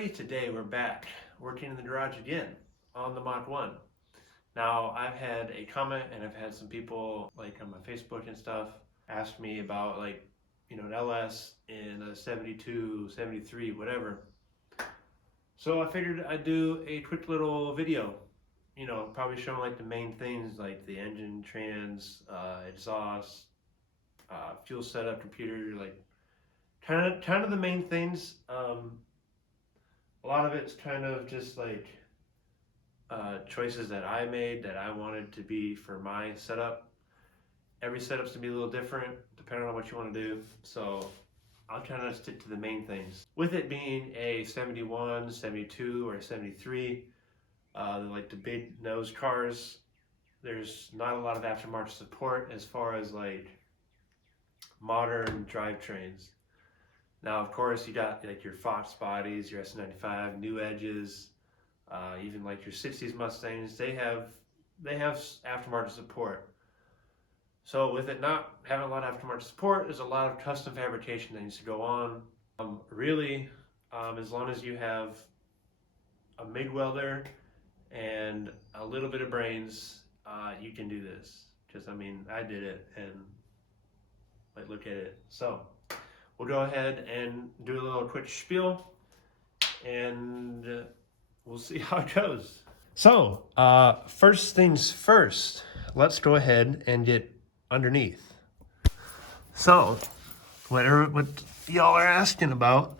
everybody, today we're back working in the garage again on the Mach 1. Now I've had a comment and I've had some people like on my Facebook and stuff ask me about an LS in a 72, 73, whatever. So I figured I'd do a quick little video, probably showing like the main things like the engine, trans, exhaust, fuel setup, computer, like kind of the main things. A lot of it's kind of just like choices that I made that I wanted to be for my setup. Every setup's to be a little different depending on what you want to do. So I'll try to stick to the main things. With it being a 71, 72, or 73, like the big nose cars, there's not a lot of aftermarket support as far as like modern drivetrains. Now, of course, you got like your Fox bodies, your S95, new edges, even like your 60s Mustangs. They have aftermarket support. So with it not having a lot of aftermarket support, there's a lot of custom fabrication that needs to go on. Really, as long as you have a MIG welder and a little bit of brains, you can do this. Because I mean, I did it, and like look at it. So we'll go ahead and do a little quick spiel, and we'll see how it goes. So, first things first, let's go ahead and get underneath. So, what y'all are asking about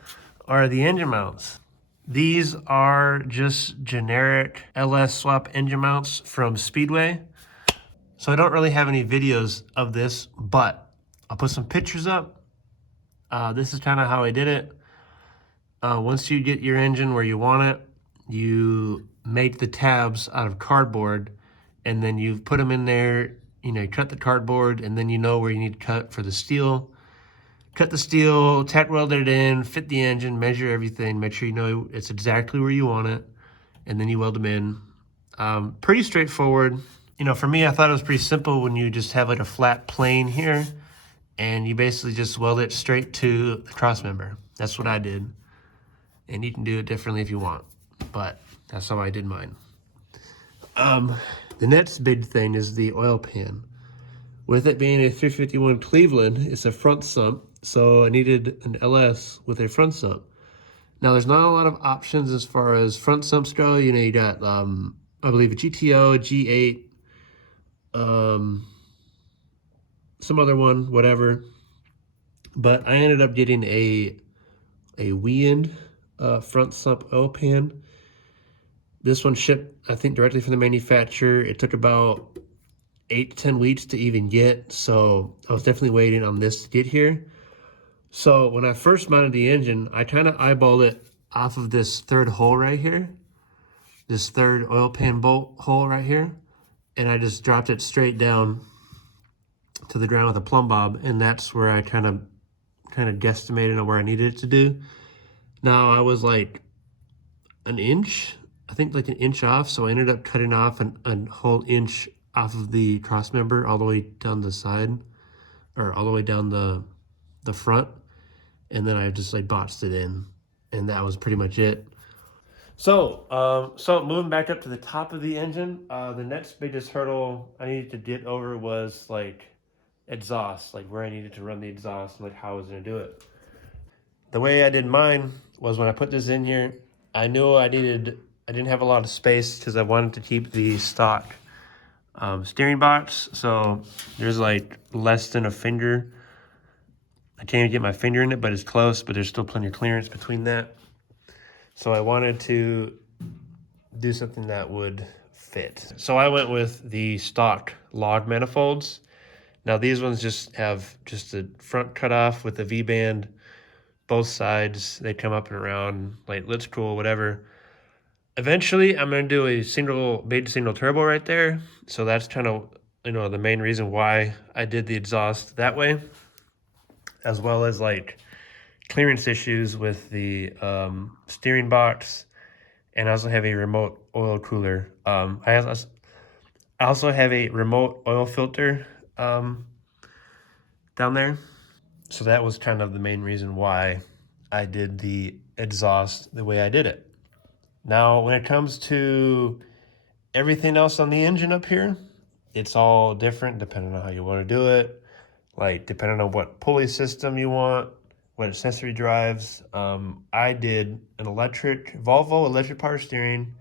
are the engine mounts. These are just generic LS swap engine mounts from Speedway. So I don't really have any videos of this, but I'll put some pictures up. This is kind of how I did it. Once you get your engine where you want it, you make the tabs out of cardboard, and then you put them in there. You cut the cardboard, and then you know where you need to cut for the steel. Cut the steel, tack weld it in, fit the engine, measure everything, make sure you know it's exactly where you want it, and then you weld them in. Pretty straightforward. For me, I thought it was pretty simple when you just have like a flat plane here, and you basically just weld it straight to the cross member. That's what I did. And you can do it differently if you want, but that's how I did mine. The next big thing is the oil pan. With it being a 351 Cleveland, it's a front sump, so I needed an LS with a front sump. Now, there's not a lot of options as far as front sumps go. You got, I believe, a GTO, a G8, some other one, whatever. But I ended up getting a Weand front sump oil pan. This one shipped, I think, directly from the manufacturer. It took about 8 to 10 weeks to even get, so I was definitely waiting on this to get here. So when I first mounted the engine, I kind of eyeballed it off of this third hole right here, this third oil pan bolt hole right here, and I just dropped it straight down to the ground with a plumb bob, and that's where I kind of guesstimated on where I needed it to do. Now I was like an inch, I think like an inch off, so I ended up cutting off a whole inch off of the cross member all the way down the side, or all the way down the front, and then I just like botched it in, and that was pretty much it. So moving back up to the top of the engine, the next biggest hurdle I needed to get over was like exhaust, like where I needed to run the exhaust and like how I was gonna do it. The way I did mine was when I put this in here, I knew I didn't have a lot of space because I wanted to keep the stock steering box. So there's like less than a finger. I can't even get my finger in it, but it's close, but there's still plenty of clearance between that. So I wanted to do something that would fit. So I went with the stock log manifolds. Now these ones just have just the front cut off with the V-band, both sides. They come up and around, like looks cool, whatever. Eventually, I'm going to do a big single turbo right there. So that's kind of, the main reason why I did the exhaust that way, as well as like clearance issues with the steering box. And I also have a remote oil cooler. I also have a remote oil filter down there. So that was kind of the main reason why I did the exhaust the way I did it. Now, when it comes to everything else on the engine up here, it's all different depending on how you want to do it. Like, depending on what pulley system you want, what accessory drives. I did an Volvo electric power steering,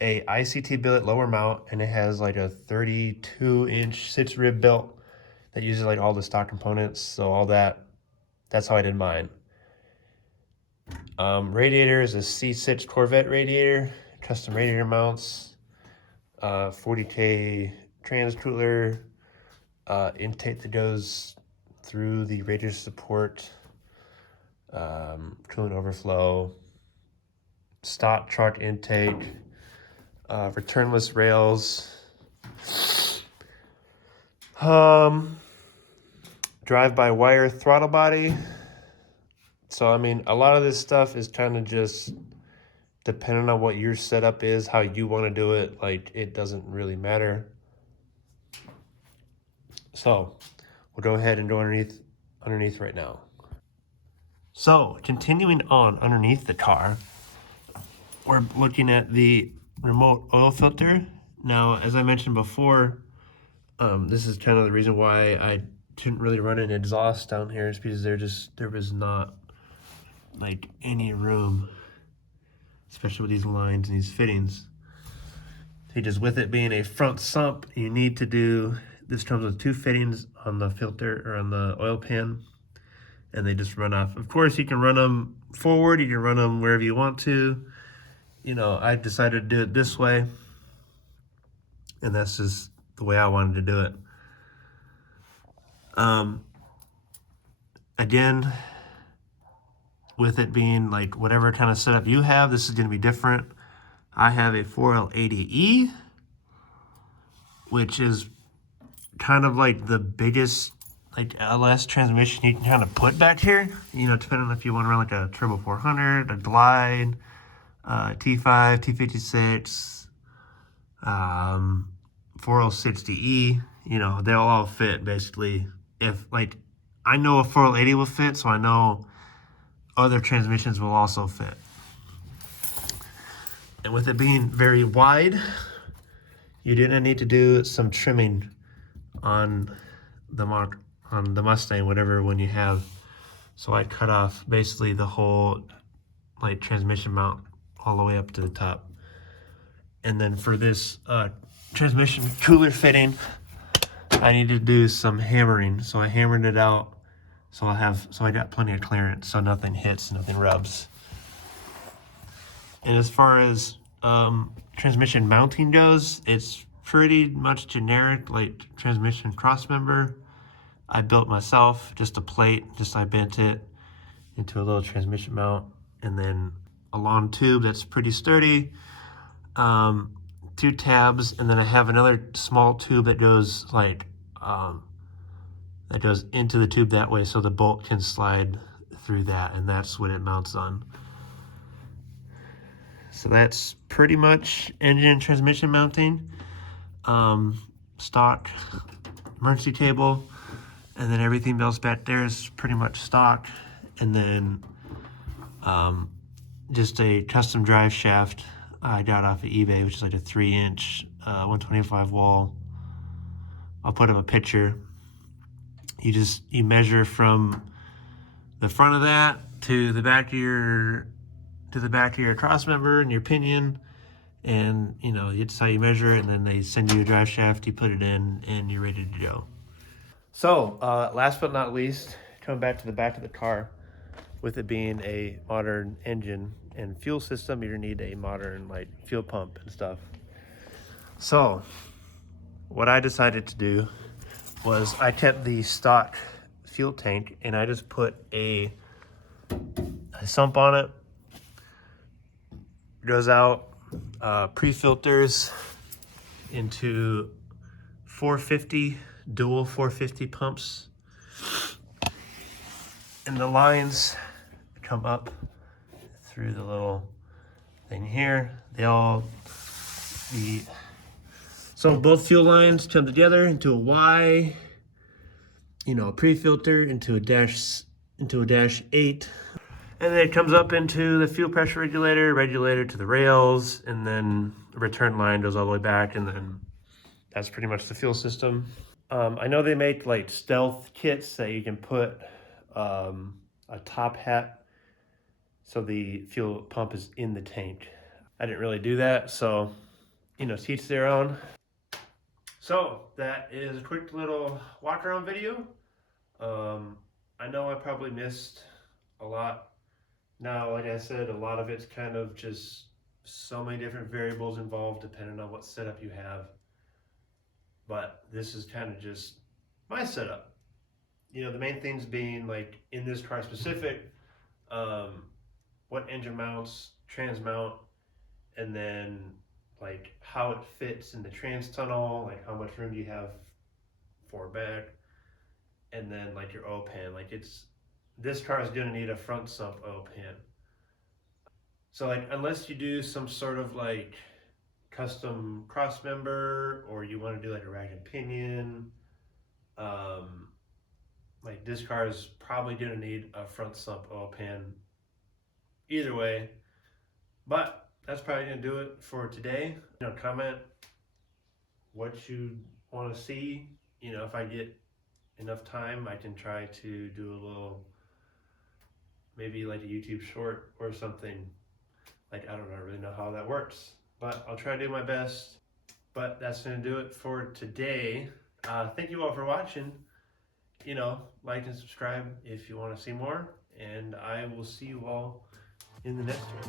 a ICT billet lower mount, and it has like a 32-inch 6-rib belt that uses like all the stock components. So all that's how I did mine. Radiator is a C6 Corvette radiator, custom radiator mounts, 40K trans cooler, intake that goes through the radiator support, coolant overflow, stock truck intake, returnless rails, drive-by-wire throttle body. So, I mean, a lot of this stuff is kind of just depending on what your setup is, how you want to do it. Like, it doesn't really matter. So, we'll go ahead and go underneath right now. So, continuing on underneath the car, we're looking at the remote oil filter. Now, as I mentioned before, this is kind of the reason why I didn't really run an exhaust down here, is because there was not like any room, especially with these lines and these fittings. Just with it being a front sump, you need to do, this comes with 2 fittings on the filter or on the oil pan, and they just run off. Of course, you can run them forward, you can run them wherever you want to. You know, I decided to do it this way, and that's just the way I wanted to do it. Again, with it being like whatever kind of setup you have, this is going to be different. I have a 4L80E, which is kind of like the biggest like LS transmission you can kind of put back here. You know, depending on if you want to run like a Turbo 400, a Glide, T5, T56, 4L60E. You know, they'll all fit basically. If like, I know a 4L80 will fit, so I know other transmissions will also fit. And with it being very wide, you didn't need to do some trimming on the Mach, on the Mustang, whatever one you have. So I cut off basically the whole like transmission mount all the way up to the top. And then for this transmission cooler fitting, I need to do some hammering. So I hammered it out. So I got plenty of clearance, so nothing hits, nothing rubs. And as far as transmission mounting goes, it's pretty much generic, like transmission cross member. I built myself, just a plate, I bent it into a little transmission mount, and then a long tube that's pretty sturdy, 2 tabs, and then I have another small tube that goes like, that goes into the tube that way, so the bolt can slide through that, and that's what it mounts on. So that's pretty much engine and transmission mounting. Stock emergency cable, and then everything else back there is pretty much stock. And then just a custom drive shaft I got off of eBay, which is like a 3-inch 125 wall. I'll put up a picture. You measure from the front of that to the back of your cross member and your pinion, and you know, it's how you measure it, and then they send you a drive shaft, you put it in, and you're ready to go. So last but not least, coming back to the back of the car, with it being a modern engine and fuel system, you're gonna need a modern like fuel pump and stuff. So what I decided to do was I kept the stock fuel tank, and I just put a sump on it. Goes out, pre-filters into 450, dual 450 pumps. And the lines come up through the little thing here. So both fuel lines come together into a Y, you know, a pre-filter into a dash 8. And then it comes up into the fuel pressure regulator to the rails, and then the return line goes all the way back, and then that's pretty much the fuel system. I know they make like stealth kits that you can put a top hat so the fuel pump is in the tank. I didn't really do that, so to each their own. So that is a quick little walk around video. I know I probably missed a lot. Now, like I said, a lot of it's kind of just so many different variables involved depending on what setup you have. But this is kind of just my setup. The main things being like in this car specific, what engine mounts, trans mount, and then like how it fits in the trans tunnel, like how much room do you have forward back, and then like your O pan. Like this car is gonna need a front sump O pan. So like unless you do some sort of like custom cross member or you want to do like a rack and pinion, like this car is probably gonna need a front sump O pan either way. But that's probably gonna do it for today. Comment what you want to see. If I get enough time, I can try to do a little, maybe like a YouTube short or something. Like, I don't really know how that works, but I'll try to do my best. But that's gonna do it for today. Thank you all for watching. Like and subscribe if you want to see more, and I will see you all in the next one.